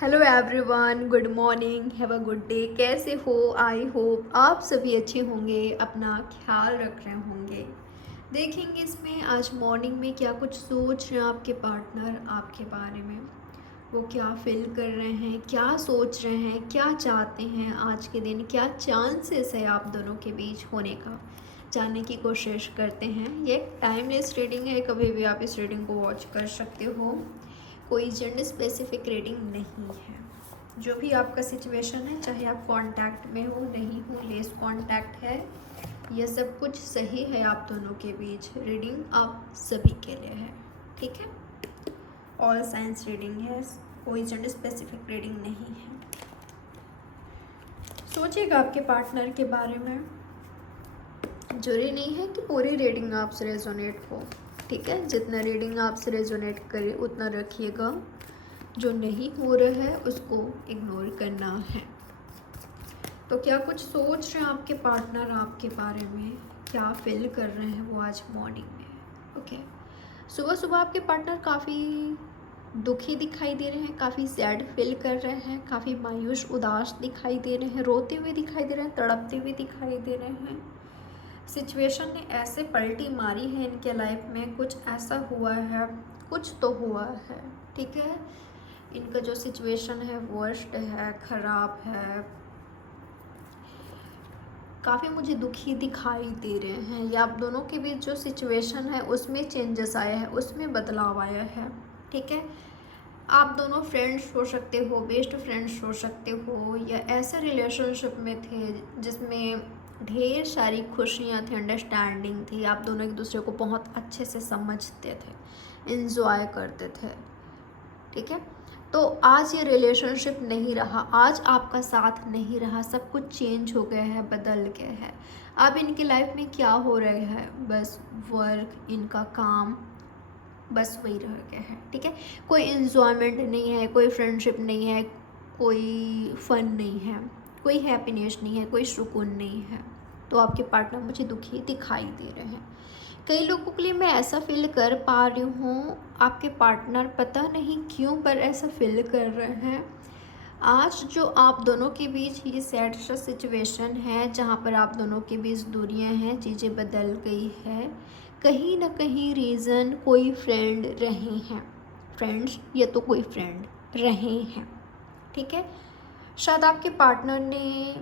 Hello everyone, good morning, have a good day. कैसे हो? I hope आप सभी अच्छे होंगे, अपना ख्याल रख रहे होंगे। देखेंगे इसमें आज मॉर्निंग में क्या कुछ सोच रहे हैं आपके पार्टनर आपके बारे में। वो क्या फील कर रहे हैं, क्या सोच रहे हैं, क्या चाहते हैं आज के दिन, क्या चांसेस है आप दोनों के बीच होने का, जानने की कोशिश करते हैं। ये टाइमलेस रीडिंग है, कभी भी आप इस रीडिंग को वॉच कर सकते हो। कोई जेंडर स्पेसिफिक रीडिंग नहीं है। जो भी आपका सिचुएशन है, चाहे आप कांटेक्ट में हो, नहीं हो, लेस कांटेक्ट है, यह सब कुछ सही है आप दोनों के बीच। रीडिंग आप सभी के लिए है, ठीक है। ऑल साइंस रीडिंग है, कोई जेंडर स्पेसिफिक रीडिंग नहीं है। सोचिएगा आपके पार्टनर के बारे में। जरूरी नहीं है कि पूरी रीडिंग आपसे रेजोनेट हो, ठीक है। जितना रीडिंग आपसे रेजोनेट करे उतना रखिएगा। जो नहीं हो रहा है उसको इग्नोर करना है। तो क्या कुछ सोच रहे हैं आपके पार्टनर आपके बारे में, क्या फील कर रहे हैं वो आज मॉर्निंग में। ओके, सुबह सुबह आपके पार्टनर काफ़ी दुखी दिखाई दे रहे हैं, काफ़ी सैड फील कर रहे हैं, काफ़ी मायूस उदास दिखाई दे रहे हैं, रोते हुए दिखाई दे रहे हैं, तड़पते हुए दिखाई दे रहे हैं। सिचुएशन ने ऐसे पलटी मारी है इनके लाइफ में, कुछ ऐसा हुआ है, कुछ तो हुआ है, ठीक है। इनका जो सिचुएशन है वर्स्ट है, ख़राब है, काफ़ी मुझे दुखी दिखाई दे रहे हैं। या आप दोनों के बीच जो सिचुएशन है उसमें चेंजेस आया है, उसमें बदलाव आया है, ठीक है। आप दोनों फ्रेंड्स हो सकते हो, बेस्ट फ्रेंड्स हो सकते हो, या ऐसे रिलेशनशिप में थे जिसमें ढेर सारी खुशियाँ थी, अंडरस्टैंडिंग थी, आप दोनों एक दूसरे को बहुत अच्छे से समझते थे, इन्जॉय करते थे, ठीक है। तो आज ये रिलेशनशिप नहीं रहा, आज आपका साथ नहीं रहा, सब कुछ चेंज हो गया है, बदल गया है। अब इनकी लाइफ में क्या हो रहा है, बस वर्क, इनका काम, बस वही रह गया है, ठीक है। कोई इन्जॉयमेंट नहीं है, कोई फ्रेंडशिप नहीं है, कोई फन नहीं है, कोई हैप्पीनेस नहीं है, कोई सुकून नहीं है। तो आपके पार्टनर मुझे दुखी दिखाई दे रहे हैं। कई लोगों के लिए मैं ऐसा फील कर पा रही हूँ, आपके पार्टनर पता नहीं क्यों पर ऐसा फील कर रहे हैं। आज जो आप दोनों के बीच ये सैड सा सिचुएशन है, जहाँ पर आप दोनों के बीच दूरियां हैं, चीज़ें बदल गई है, कहीं ना कहीं रीज़न कोई फ्रेंड रहे हैं, फ्रेंड्स या तो कोई फ्रेंड रहे हैं, ठीक है। शायद आपके पार्टनर ने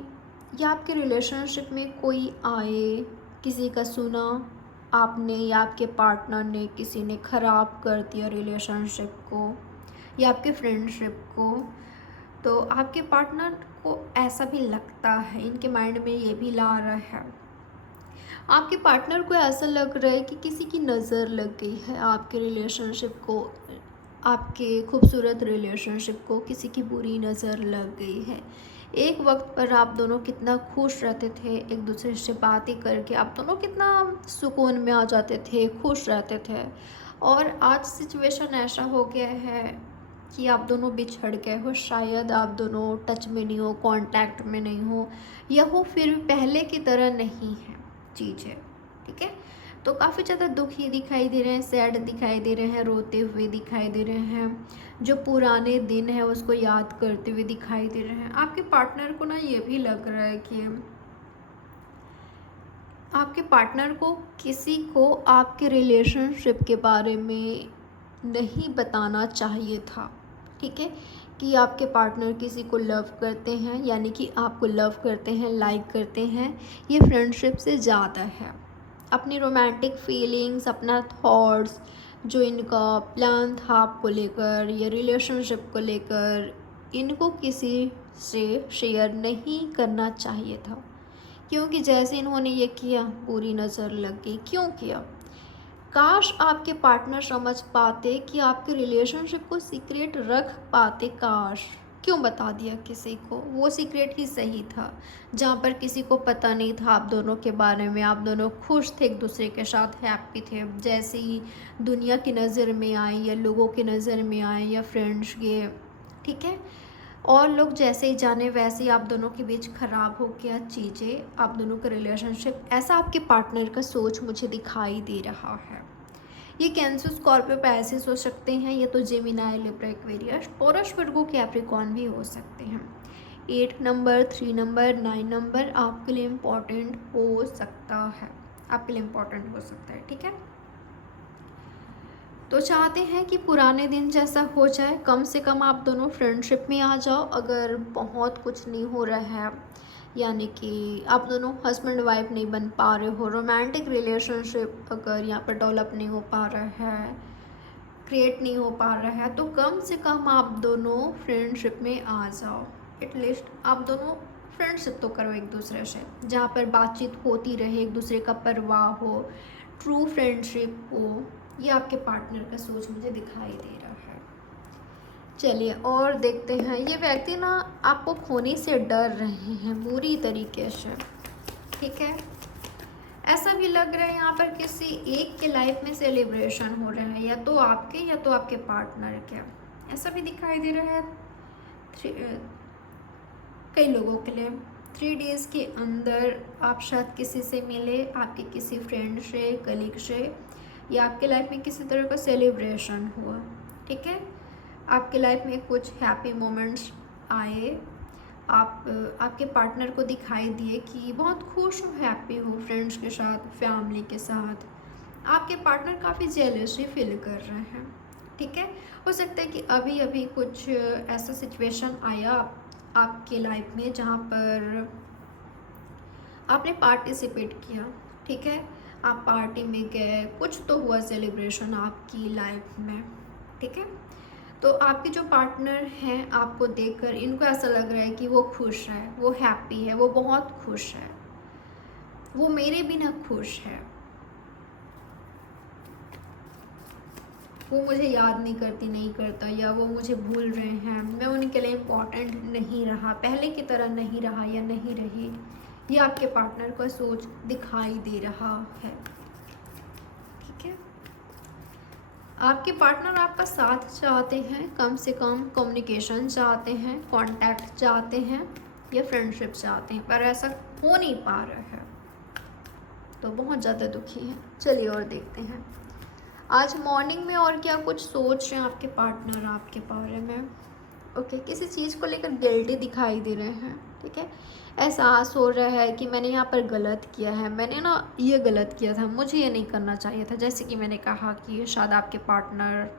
या आपके रिलेशनशिप में कोई आए, किसी का सुना आपने, या आपके पार्टनर ने, किसी ने ख़राब कर दिया रिलेशनशिप को या आपके फ्रेंडशिप को। तो आपके पार्टनर को ऐसा भी लगता है, इनके माइंड में ये भी ला रहा है। आपके पार्टनर को ऐसा लग रहा है कि किसी की नज़र लग गई है आपके रिलेशनशिप को, आपके खूबसूरत रिलेशनशिप को किसी की बुरी नज़र लग गई है। एक वक्त पर आप दोनों कितना खुश रहते थे, एक दूसरे से बातें करके आप दोनों कितना सुकून में आ जाते थे, खुश रहते थे। और आज सिचुएशन ऐसा हो गया है कि आप दोनों बिछड़ गए हो, शायद आप दोनों टच में नहीं हो, कांटेक्ट में नहीं हो, या हो फिर पहले की तरह नहीं है चीज़ें, ठीक है। तो काफ़ी ज़्यादा दुखी दिखाई दे रहे हैं, सैड दिखाई दे रहे हैं, रोते हुए दिखाई दे रहे हैं, जो पुराने दिन है उसको याद करते हुए दिखाई दे रहे हैं। आपके पार्टनर को ना ये भी लग रहा है कि आपके पार्टनर को किसी को आपके रिलेशनशिप के बारे में नहीं बताना चाहिए था, ठीक है। कि आपके पार्टनर किसी को लव करते हैं, यानी कि आपको लव करते हैं, लाइक करते हैं, ये फ्रेंडशिप से ज़्यादा है। अपनी रोमांटिक फीलिंग्स, अपना थॉट्स, जो इनका प्लान था आपको लेकर या रिलेशनशिप को लेकर, इनको किसी से शेयर नहीं करना चाहिए था। क्योंकि जैसे इन्होंने ये किया, बुरी नज़र लग गई। क्यों किया? काश आपके पार्टनर समझ पाते कि आपके रिलेशनशिप को सीक्रेट रख पाते, काश। क्यों बता दिया किसी को? वो सीक्रेट ही सही था, जहाँ पर किसी को पता नहीं था आप दोनों के बारे में, आप दोनों खुश थे, एक दूसरे के साथ हैप्पी थे। जैसे ही दुनिया की नज़र में आए या लोगों की नज़र में आए या फ्रेंड्स के, ठीक है, और लोग जैसे ही जाने वैसे ही आप दोनों के बीच ख़राब हो गया चीज़ें, आप दोनों का रिलेशनशिप। ऐसा आपके पार्टनर का सोच मुझे दिखाई दे रहा है ये कैंसर, स्कॉर्पियो, पैसिस हो सकते हैं, या तो जेमिनाई, लिब्रा, एक्वेरियस, टॉरस, वर्गो, कैप्रिकॉर्न भी हो सकते हैं। 8 नंबर, 3 नंबर, 9 नंबर आपके लिए इम्पॉर्टेंट हो सकता है, आपके लिए इम्पॉर्टेंट हो सकता है, ठीक है। तो चाहते हैं कि पुराने दिन जैसा हो जाए, कम से कम आप दोनों फ्रेंडशिप में आ जाओ। अगर बहुत कुछ नहीं हो रहा है, यानी कि आप दोनों हस्बैंड वाइफ नहीं बन पा रहे हो, रोमांटिक रिलेशनशिप अगर यहाँ पर डेवलप नहीं हो पा रहा है, क्रिएट नहीं हो पा रहा है, तो कम से कम आप दोनों फ्रेंडशिप में आ जाओ। एटलीस्ट आप दोनों फ्रेंडशिप तो करो एक दूसरे से, जहाँ पर बातचीत होती रहे, एक दूसरे का परवाह हो, ट्रू फ्रेंडशिप हो। ये आपके पार्टनर का सोच मुझे दिखाई दे रहा है। चलिए और देखते हैं। ये व्यक्ति ना आपको खोने से डर रहे हैं बुरी तरीके से, ठीक है। ऐसा भी लग रहा है यहाँ पर किसी एक के लाइफ में सेलिब्रेशन हो रहा है, या तो आपके पार्टनर के, ऐसा भी दिखाई दे रहा है कई लोगों के लिए। 3 डेज़ के अंदर आप शायद किसी से मिले, आपके किसी फ्रेंड से, कलीग से, या आपके लाइफ में किसी तरह का सेलिब्रेशन हुआ, ठीक है। आपके लाइफ में कुछ हैप्पी मोमेंट्स आए, आपके पार्टनर को दिखाई दिए कि बहुत खुश हो, हैप्पी हो फ्रेंड्स के साथ, फैमिली के साथ। आपके पार्टनर काफ़ी जेलसी फील कर रहे हैं, ठीक है। हो सकता है कि अभी अभी कुछ ऐसा सिचुएशन आया आपके लाइफ में जहाँ पर आपने पार्टिसिपेट किया, ठीक है। आप पार्टी में गए, कुछ तो हुआ सेलिब्रेशन आपकी लाइफ में, ठीक है। तो आपके जो पार्टनर हैं, आपको देखकर इनको ऐसा लग रहा है कि वो खुश है, वो हैप्पी है, वो बहुत खुश है, वो मेरे बिना खुश है, वो मुझे याद नहीं करती, नहीं करता, या वो मुझे भूल रहे हैं, मैं उनके लिए इम्पोर्टेंट नहीं रहा, पहले की तरह नहीं रहा या नहीं रही। ये आपके पार्टनर का सोच दिखाई दे रहा है, ठीक है। आपके पार्टनर आपका साथ चाहते हैं, कम से कम कम्युनिकेशन चाहते हैं, कांटेक्ट चाहते हैं, या फ्रेंडशिप चाहते हैं, पर ऐसा हो नहीं पा रहा है, तो बहुत ज़्यादा दुखी हैं। चलिए और देखते हैं आज मॉर्निंग में और क्या कुछ सोच रहे हैं आपके पार्टनर आपके बारे में। ओके, किसी चीज़ को लेकर गिल्टी दिखाई दे रहे हैं, ठीक है। एहसास हो रहा है कि मैंने यहाँ पर गलत किया है, मैंने ना ये गलत किया था, मुझे ये नहीं करना चाहिए था। जैसे कि मैंने कहा कि शायद आपके पार्टनर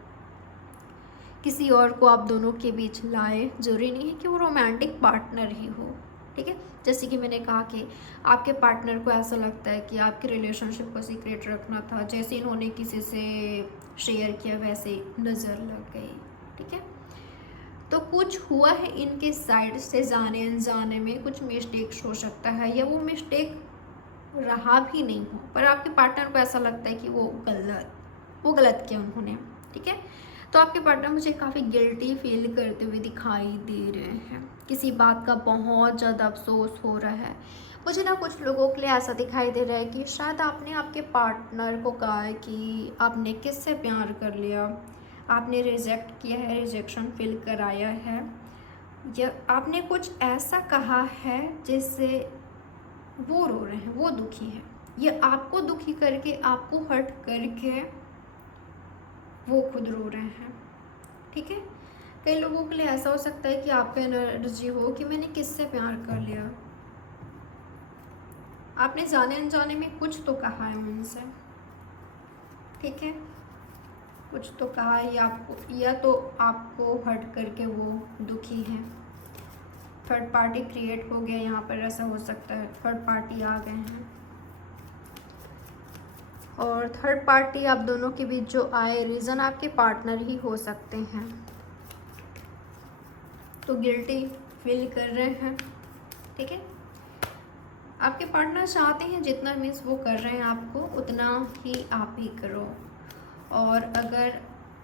किसी और को आप दोनों के बीच लाए, ज़रूरी नहीं है कि वो रोमांटिक पार्टनर ही हो, ठीक है। जैसे कि मैंने कहा कि आपके पार्टनर को ऐसा लगता है कि आपके रिलेशनशिप को सीक्रेट रखना था, जैसे इन्होंने किसी से शेयर किया वैसे नज़र लग गई, ठीक है। तो कुछ हुआ है इनके साइड से, जाने अनजाने में कुछ मिस्टेक्स हो सकता है, या वो मिस्टेक रहा भी नहीं हो, पर आपके पार्टनर को ऐसा लगता है कि वो गलत किया उन्होंने, ठीक है। तो आपके पार्टनर मुझे काफ़ी गिल्टी फील करते हुए दिखाई दे रहे हैं, किसी बात का बहुत ज़्यादा अफसोस हो रहा है मुझे ना। कुछ लोगों के लिए ऐसा दिखाई दे रहा है कि शायद आपने आपके पार्टनर को कहा है कि आपने किससे प्यार कर लिया, आपने रिजेक्ट किया है, रिजेक्शन फील कराया है, या आपने कुछ ऐसा कहा है जिससे वो रो रहे हैं, वो दुखी है, या आपको दुखी करके, आपको हर्ट करके वो खुद रो रहे हैं, ठीक है। कई लोगों के लिए ऐसा हो सकता है कि आपका एनर्जी हो कि मैंने किससे प्यार कर लिया, आपने जाने अनजाने में कुछ तो कहा है उनसे, ठीक है। कुछ तो कहा है, या तो आपको हर्ट करके वो दुखी है। थर्ड पार्टी क्रिएट हो गया यहाँ पर, ऐसा हो सकता है थर्ड पार्टी आ गए हैं, और थर्ड पार्टी आप दोनों के बीच जो आए, रीज़न आपके पार्टनर ही हो सकते हैं। तो गिल्टी फील कर रहे हैं, ठीक है। आपके पार्टनर चाहते हैं जितना मिस वो कर रहे हैं आपको, उतना ही आप भी करो। और अगर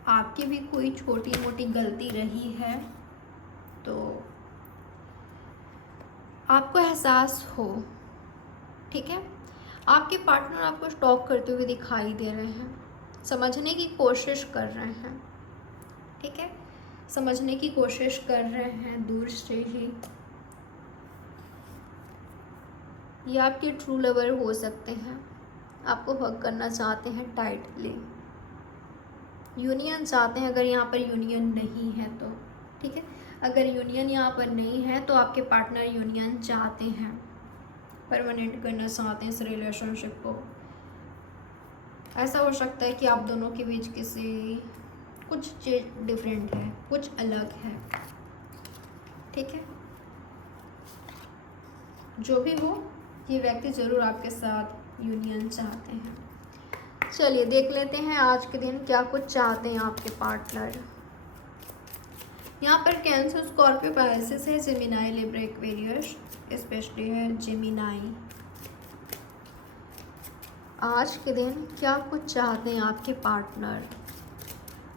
आपकी भी कोई छोटी मोटी गलती रही है तो आपको एहसास हो, ठीक है। आपके पार्टनर आपको स्टॉक करते हुए दिखाई दे रहे हैं, समझने की कोशिश कर रहे हैं, ठीक है। समझने की कोशिश कर रहे हैं दूर से ही। ये आपके ट्रू लवर हो सकते हैं, आपको हग करना चाहते हैं टाइटली, यूनियन चाहते हैं, अगर यहाँ पर यूनियन नहीं है तो, ठीक है। अगर यूनियन यहाँ पर नहीं है तो आपके पार्टनर यूनियन चाहते हैं, परमानेंट करना चाहते हैं इस रिलेशनशिप को। ऐसा हो सकता है कि आप दोनों के बीच किसी कुछ चीज़ डिफरेंट है, कुछ अलग है, ठीक है। जो भी हो, ये व्यक्ति ज़रूर आपके साथ यूनियन चाहते हैं। चलिए देख लेते हैं आज के दिन क्या कुछ चाहते हैं आपके पार्टनर। यहाँ पर कैंसर, स्कॉर्पियो, पाइसेस है, जेमिनाई, लिब्रा, एक्वेरियस, स्पेशली है जेमिनाई। आज के दिन क्या कुछ चाहते हैं आपके पार्टनर,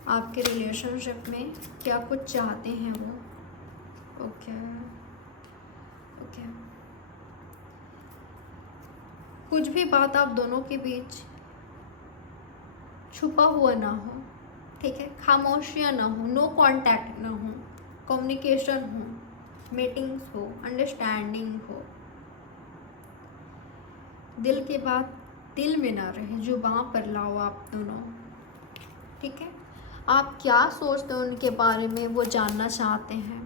आपके रिलेशनशिप में क्या कुछ चाहते हैं वो। ओके ओके, कुछ भी बात आप दोनों के बीच छुपा हुआ ना हो, ठीक है। खामोशियाँ ना हो, नो कांटेक्ट ना हो, कम्युनिकेशन हो, मीटिंग्स हो, अंडरस्टैंडिंग हो। दिल की बात दिल में ना रहे, जुबां पर लाओ आप दोनों, ठीक है। आप क्या सोचते हो उनके बारे में वो जानना चाहते हैं।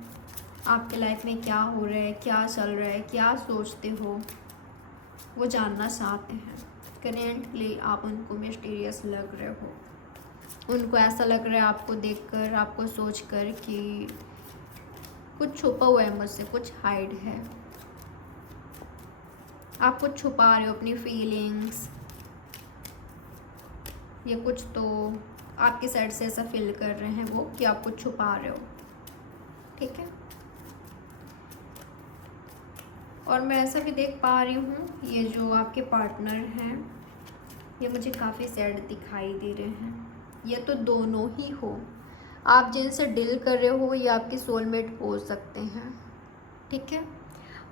आपके लाइफ में क्या हो रहा है, क्या चल रहा है, क्या सोचते हो, वो जानना चाहते हैं। करेंटली आप उनको मिस्टीरियस लग रहे हो, उनको ऐसा लग रहा है आपको देखकर, आपको सोचकर कि कुछ छुपा हुआ है मुझसे, कुछ हाइड है। आप कुछ छुपा रहे हो, अपनी फीलिंग्स या कुछ, तो आपकी साइड से ऐसा फील कर रहे हैं वो कि आप कुछ छुपा रहे हो, ठीक है। और मैं ऐसा भी देख पा रही हूँ, ये जो आपके पार्टनर हैं ये मुझे काफ़ी सैड दिखाई दे रहे हैं। ये तो दोनों ही हो, आप जिनसे डील कर रहे हो ये आपके सोलमेट हो सकते हैं, ठीक है।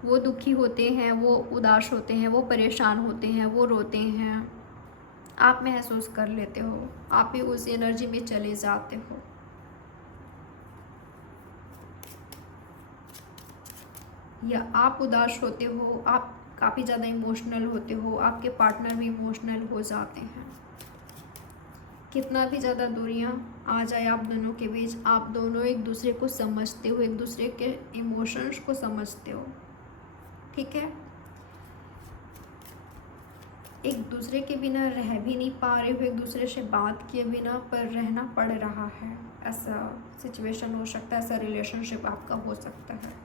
वो दुखी होते हैं, वो उदास होते हैं, वो परेशान होते हैं, वो रोते हैं, आप महसूस कर लेते हो, आप भी उस एनर्जी में चले जाते हो। या आप उदास होते हो, आप काफ़ी ज़्यादा इमोशनल होते हो, आपके पार्टनर भी इमोशनल हो जाते हैं। कितना भी ज़्यादा दूरियां आ जाए आप दोनों के बीच, आप दोनों एक दूसरे को समझते हो, एक दूसरे के इमोशंस को समझते हो, ठीक है। एक दूसरे के बिना रह भी नहीं पा रहे हो, एक दूसरे से बात किए बिना पर रहना पड़ रहा है, ऐसा सिचुएशन हो सकता है, ऐसा रिलेशनशिप आपका हो सकता है।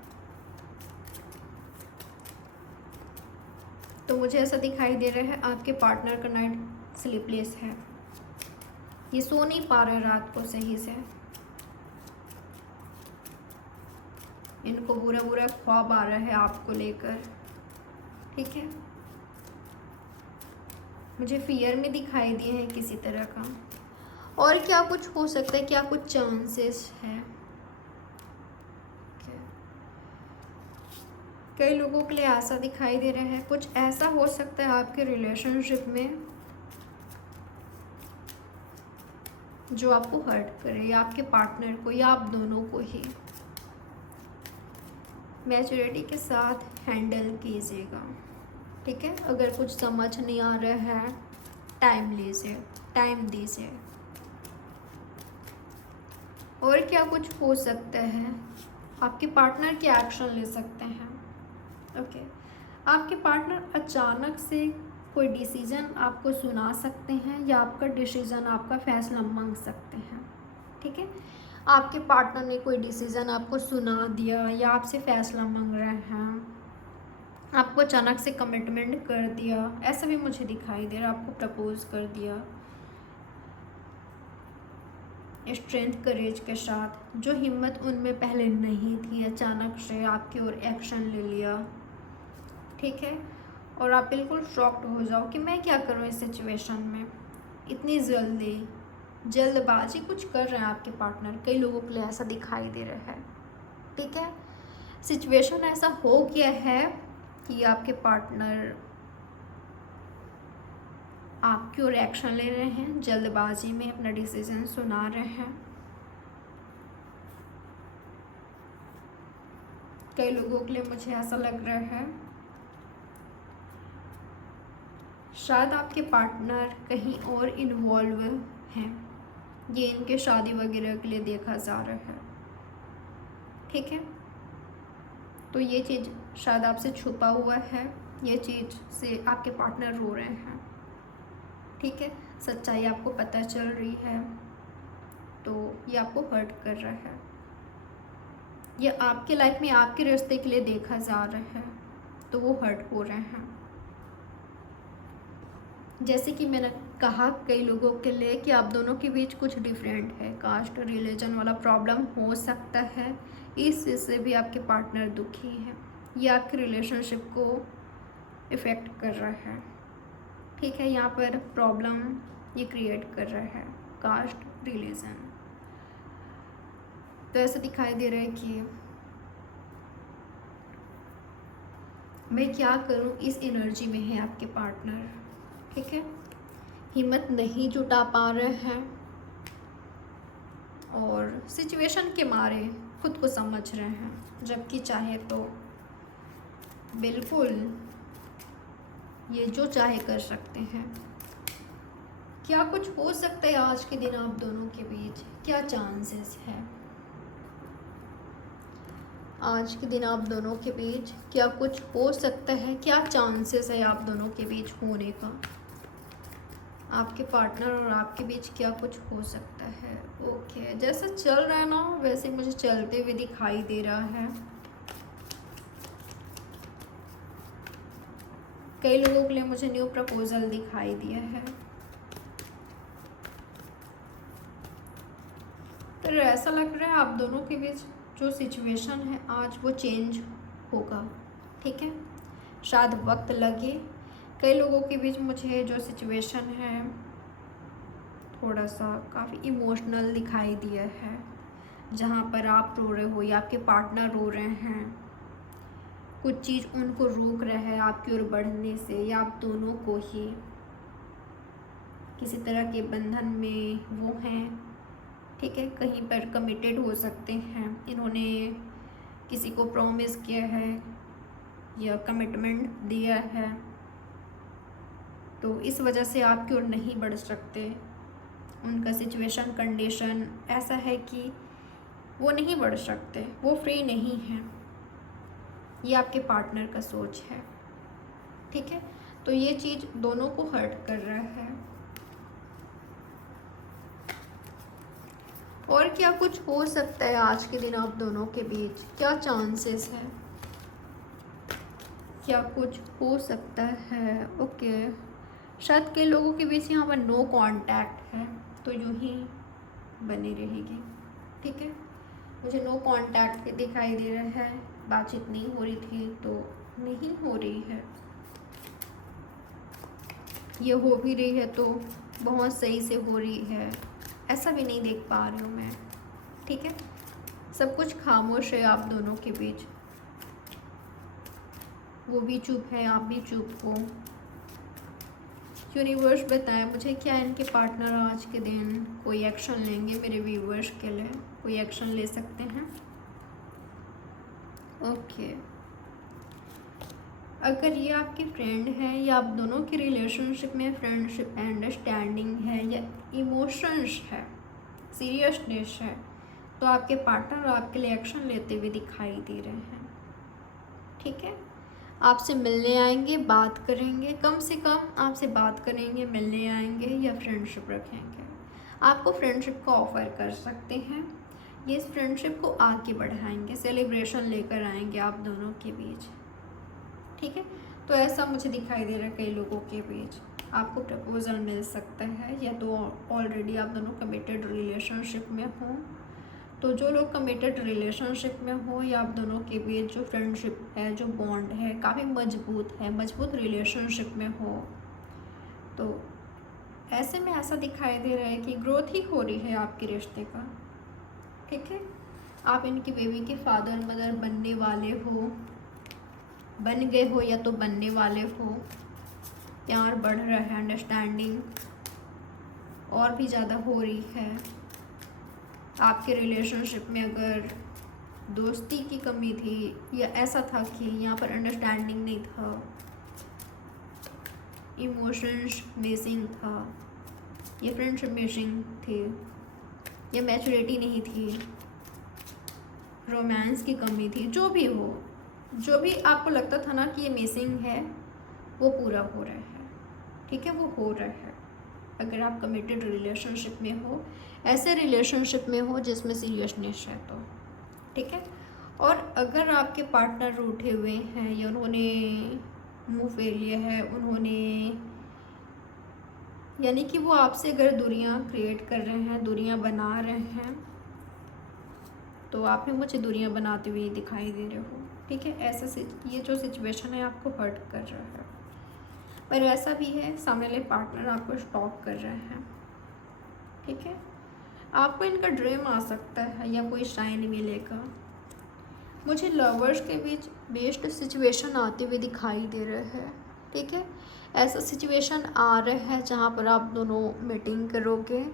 तो मुझे ऐसा दिखाई दे रहा है आपके पार्टनर का नाइट स्लीपलेस है, ये सो नहीं पा रहे रात को सही से, इनको बुरा बुरा ख्वाब आ रहा है आपको लेकर, ठीक है। मुझे फियर में दिखाई दिए हैं किसी तरह का। और क्या कुछ हो सकता है, क्या कुछ चांसेस है। कई लोगों के लिए ऐसा दिखाई दे रहा है, कुछ ऐसा हो सकता है आपके रिलेशनशिप में जो आपको हर्ट करे, या आपके पार्टनर को, या आप दोनों को ही। मैच्योरिटी के साथ हैंडल कीजिएगा, ठीक है। अगर कुछ समझ नहीं आ रहा है, टाइम लीजिए, टाइम दीजिए। और क्या कुछ हो सकता है, आपके पार्टनर के एक्शन ले सकते हैं, ओके। आपके पार्टनर अचानक से कोई डिसीज़न आपको सुना सकते हैं, या आपका डिसीज़न, आपका फैसला मांग सकते हैं, ठीक है। आपके पार्टनर ने कोई डिसीज़न आपको सुना दिया, या आपसे फैसला मांग रहे हैं, आपको अचानक से कमिटमेंट कर दिया, ऐसा भी मुझे दिखाई दे रहा है। आपको प्रपोज कर दिया स्ट्रेंथ, करेज के साथ, जो हिम्मत उनमें पहले नहीं थी, अचानक से आपकी ओर एक्शन ले लिया, ठीक है। और आप बिल्कुल शॉक्ड हो जाओ कि मैं क्या करूँ इस सिचुएशन में, इतनी जल्दबाजी कुछ कर रहे हैं आपके पार्टनर। कई लोगों के लिए ऐसा दिखाई दे रहा है, ठीक है। सिचुएशन ऐसा हो गया है कि आपके पार्टनर आपकी ओर एक्शन ले रहे हैं, जल्दबाजी में अपना डिसीजन सुना रहे हैं। कई लोगों के लिए मुझे ऐसा लग रहा है शायद आपके पार्टनर कहीं और इन्वॉल्व हैं, ये इनके शादी वगैरह के लिए देखा जा रहा है, ठीक है। तो ये चीज़ शायद आपसे छुपा हुआ है, ये चीज़ से आपके पार्टनर रो रहे हैं, ठीक है। सच्चाई आपको पता चल रही है, तो ये आपको हर्ट कर रहा है, ये आपके लाइफ में आपके रिश्ते के लिए देखा जा रहा है, तो वो हर्ट हो रहे हैं। जैसे कि मैंने कहा कई लोगों के लिए कि आप दोनों के बीच कुछ डिफरेंट है, कास्ट रिलीजन वाला प्रॉब्लम हो सकता है, इस चीज़ से भी आपके पार्टनर दुखी है, ये आपके रिलेशनशिप को इफ़ेक्ट कर रहा है, ठीक है। यहाँ पर प्रॉब्लम ये क्रिएट कर रहा है कास्ट रिलीजन। तो ऐसा दिखाई दे रहा है कि मैं क्या करूँ, इस एनर्जी में है आपके पार्टनर, ठीक है। हिम्मत नहीं जुटा पा रहे हैं और सिचुएशन के मारे खुद को समझ रहे हैं, जबकि चाहे तो बिल्कुल ये जो चाहे कर सकते हैं। क्या कुछ हो सकता है आज के दिन आप दोनों के बीच, क्या चांसेस है आज के दिन आप दोनों के बीच, क्या कुछ हो सकता है, क्या चांसेस है आप दोनों के बीच होने का, आपके पार्टनर और आपके बीच क्या कुछ हो सकता है। ओके, जैसा चल रहा है ना वैसे मुझे चलते हुए दिखाई दे रहा है। कई लोगों के लिए मुझे न्यू प्रपोजल दिखाई दिया है, तो ऐसा लग रहा है आप दोनों के बीच जो सिचुएशन है आज वो चेंज होगा, ठीक है। शायद वक्त लगे, कई लोगों के बीच मुझे जो सिचुएशन है थोड़ा सा काफ़ी इमोशनल दिखाई दिया है, जहाँ पर आप रो रहे हो या आपके पार्टनर रो रहे हैं, कुछ चीज़ उनको रोक रहा है आपकी ओर बढ़ने से, या आप दोनों को ही किसी तरह के बंधन में वो हैं, ठीक है। कहीं पर कमिटेड हो सकते हैं, इन्होंने किसी को प्रॉमिस किया है या कमिटमेंट दिया है, तो इस वजह से आपकी ओर नहीं बढ़ सकते। उनका सिचुएशन कंडीशन ऐसा है कि वो नहीं बढ़ सकते, वो फ्री नहीं है, ये आपके पार्टनर का सोच है, ठीक है। तो ये चीज़ दोनों को हर्ट कर रहा है। और क्या कुछ हो सकता है आज के दिन आप दोनों के बीच, क्या चांसेस है, क्या कुछ हो सकता है। ओके, शायद कई लोगों के बीच यहाँ पर नो कांटेक्ट है, तो यूं ही बनी रहेगी, ठीक है। मुझे नो कांटेक्ट दिखाई दे रहा है, बातचीत नहीं हो रही थी तो नहीं हो रही है, ये हो भी रही है तो बहुत सही से हो रही है, ऐसा भी नहीं देख पा रही हूँ मैं, ठीक है। सब कुछ खामोश है आप दोनों के बीच, वो भी चुप है, आप भी चुप हो। यूनिवर्स बताएं मुझे, क्या इनके पार्टनर आज के दिन कोई एक्शन लेंगे मेरे व्यूवर्स के लिए, कोई एक्शन ले सकते हैं। ओके, अगर ये आपकी फ्रेंड है या आप दोनों की रिलेशनशिप में फ्रेंडशिप अंडरस्टैंडिंग है या इमोशंस है, सीरियसनेस है, तो आपके पार्टनर आपके लिए एक्शन लेते हुए दिखाई दे रहे हैं, ठीक है। आपसे मिलने आएंगे, बात करेंगे, कम से कम आपसे बात करेंगे, मिलने आएंगे या फ्रेंडशिप रखेंगे। आपको फ्रेंडशिप का ऑफ़र कर सकते हैं, ये इस फ्रेंडशिप को आगे बढ़ाएंगे, सेलिब्रेशन लेकर आएंगे आप दोनों के बीच, ठीक है। तो ऐसा मुझे दिखाई दे रहा है कई लोगों के बीच आपको प्रपोजल मिल सकता है, या तो ऑलरेडी आप दोनों कमिटेड रिलेशनशिप में हों। तो जो लोग कमिटेड रिलेशनशिप में हो या आप दोनों के बीच जो फ्रेंडशिप है, जो बॉन्ड है काफ़ी मजबूत है, मजबूत रिलेशनशिप में हो, तो ऐसे में ऐसा दिखाई दे रहा है कि ग्रोथ ही हो रही है आपके रिश्ते का, ठीक है। आप इनकी बेबी के फादर मदर बनने वाले हो, बन गए हो या तो बनने वाले हो। प्यार बढ़ रहा है, अंडरस्टैंडिंग और भी ज़्यादा हो रही है। आपके रिलेशनशिप में अगर दोस्ती की कमी थी या ऐसा था कि यहाँ पर अंडरस्टैंडिंग नहीं था, इमोशंस मिसिंग था, ये फ्रेंडशिप मिसिंग थी, या मैच्योरिटी नहीं थी, रोमांस की कमी थी, जो भी हो, जो भी आपको लगता था ना कि ये मिसिंग है, वो पूरा हो रहा है, ठीक है, वो हो रहा है। अगर आप कमिटेड रिलेशनशिप में हो, ऐसे रिलेशनशिप में हो जिसमें सीरियसनेस है तो, ठीक है। और अगर आपके पार्टनर रूठे हुए हैं या उन्होंने मुंह फेर लिया है, उन्होंने यानी कि वो आपसे अगर दूरियां क्रिएट कर रहे हैं, दूरियां बना रहे हैं, तो आप भी मुझे दूरियां बनाते हुए दिखाई दे रहे हो, ठीक है। ऐसा ये जो सिचुएशन है आपको हर्ट कर रहा है, पर ऐसा भी है सामने वाले पार्टनर आपको स्टॉक कर रहे हैं, ठीक है। आपको इनका ड्रीम आ सकता है या कोई साइन मिलेगा। मुझे लवर्स के बीच बेस्ट सिचुएशन आते हुए दिखाई दे रहे हैं, ठीक है। ऐसा सिचुएशन आ रहा है जहाँ पर आप दोनों मीटिंग करोगे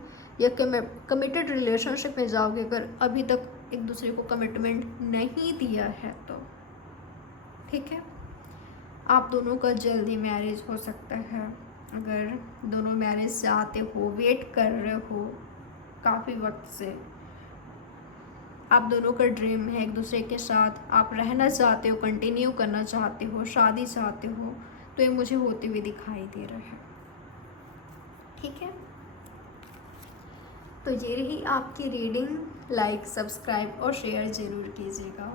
या कमिटेड रिलेशनशिप में जाओगे, अगर अभी तक एक दूसरे को कमिटमेंट नहीं दिया है तो, ठीक है। आप दोनों का जल्दी मैरिज हो सकता है। अगर दोनों मैरिज चाहते हो, वेट कर रहे हो काफ़ी वक्त से, आप दोनों का ड्रीम है एक दूसरे के साथ, आप रहना चाहते हो, कंटिन्यू करना चाहते हो, शादी चाहते हो, तो ये मुझे होते हुए दिखाई दे रहा है, ठीक है। तो ये रही आपकी रीडिंग। लाइक, सब्सक्राइब और शेयर ज़रूर कीजिएगा।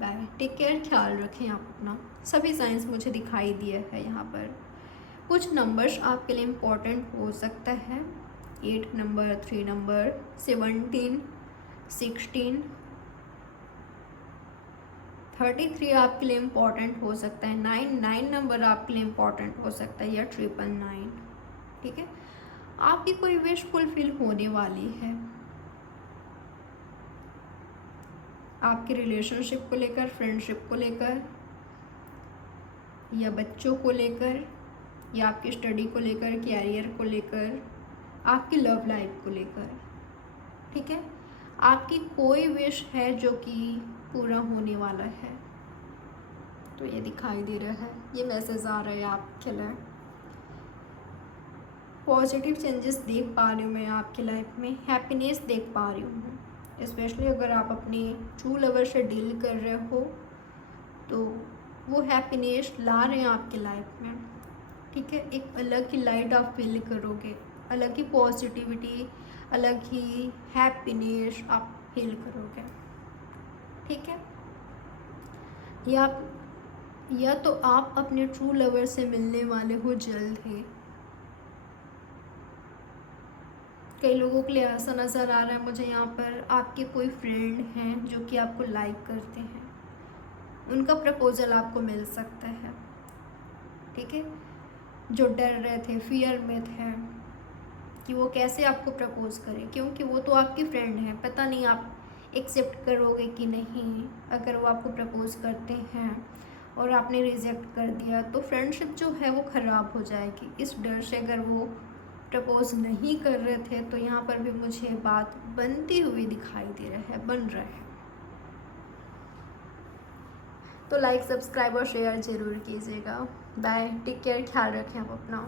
बाय, टेक केयर, ख्याल रखें आप अपना। सभी साइंस मुझे दिखाई दिया है यहाँ पर। कुछ नंबर्स आपके लिए इम्पोर्टेंट हो सकता है, 8 नंबर, 3 नंबर, 17, 16, 33 आपके लिए इम्पॉर्टेंट हो सकता है, 9 नंबर आपके लिए इम्पॉर्टेंट हो सकता है, या 999, ठीक है। आपकी कोई विश फुलफिल होने वाली है, आपके रिलेशनशिप को लेकर, फ्रेंडशिप को लेकर, या बच्चों को लेकर, या आपकी स्टडी को लेकर, कैरियर को लेकर, आपकी लव लाइफ को लेकर, ठीक है। आपकी कोई विश है जो कि पूरा होने वाला है, तो ये दिखाई दे रहा है, ये मैसेज आ रहा है आपके लिए। पॉजिटिव चेंजेस देख पा रही हूँ मैं आपकी लाइफ में, हैप्पीनेस देख पा रही हूँ। स्पेशली अगर आप अपनी ट्रू लवर से डील कर रहे हो तो वो हैप्पीनेस ला रहे हैं आपकी लाइफ में, ठीक है। एक अलग ही लाइट आप फील करोगे, अलग ही पॉजिटिविटी, अलग ही हैप्पीनेस आप फील करोगे, ठीक है। या तो आप अपने ट्रू लवर से मिलने वाले हो जल्द ही। कई लोगों के लिए ऐसा नज़र आ रहा है मुझे यहाँ पर, आपके कोई फ्रेंड हैं जो कि आपको लाइक करते हैं, उनका प्रपोज़ल आपको मिल सकता है, ठीक है। जो डर रहे थे, फियर में थे कि वो कैसे आपको प्रपोज़ करें, क्योंकि वो तो आपकी फ्रेंड है, पता नहीं आप एक्सेप्ट करोगे कि नहीं। अगर वो आपको प्रपोज़ करते हैं और आपने रिजेक्ट कर दिया तो फ्रेंडशिप जो है वो ख़राब हो जाएगी। इस डर से अगर वो प्रपोज़ नहीं कर रहे थे तो यहाँ पर भी मुझे बात बनती हुई दिखाई दे रहा है, बन रहा है। तो लाइक, सब्सक्राइब और शेयर ज़रूर कीजिएगा। बाय, टेक केयर, ख्याल रखें आप अपना।